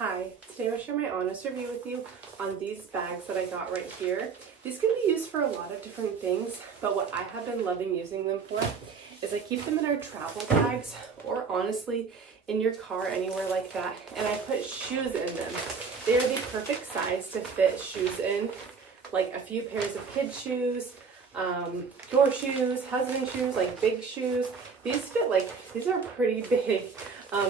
Hi, today I'm going to share my honest review with you on these bags that I got right here. These can be used for a lot of different things, but what I have been loving using them for is I keep them in our travel bags or honestly in your car, anywhere like that, and I put shoes in them. They are the perfect size to fit shoes in, like a few pairs of kids' shoes, door shoes, husband shoes, like big shoes. These fit these are pretty big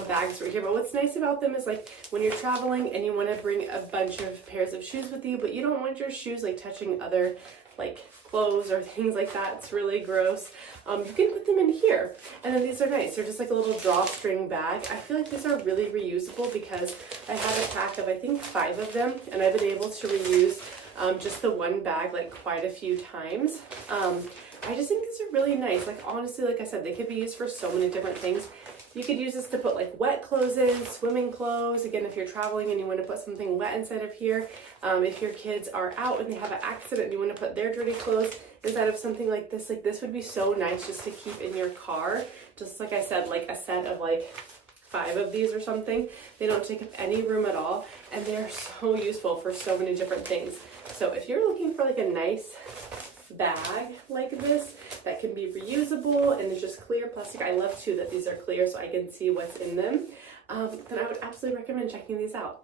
bags right here, but what's nice about them is like when you're traveling and you want to bring a bunch of pairs of shoes with you, but you don't want your shoes like touching other like clothes or things like that. It's really gross. You can put them in here, and then these are nice. They're just like a little drawstring bag. I feel like these are really reusable because I have a pack of I think 5 of them, and I've been able to reuse just the one bag like quite a few times. I just think these are really nice. Like honestly, like I said, they could be used for so many different things. You could use this to put like wet clothes in, swimming clothes. Again, if you're traveling and you want to put something wet inside of here. If your kids are out and they have an accident and you want to put their dirty clothes inside of something like this would be so nice just to keep in your car. Just like I said, like a set of like 5 of these or something. They don't take up any room at all, and they're so useful for so many different things. So if you're looking for like a nice bag like this that can be reusable and is just clear plastic, I love too that these are clear so I can see what's in them, then I would absolutely recommend checking these out.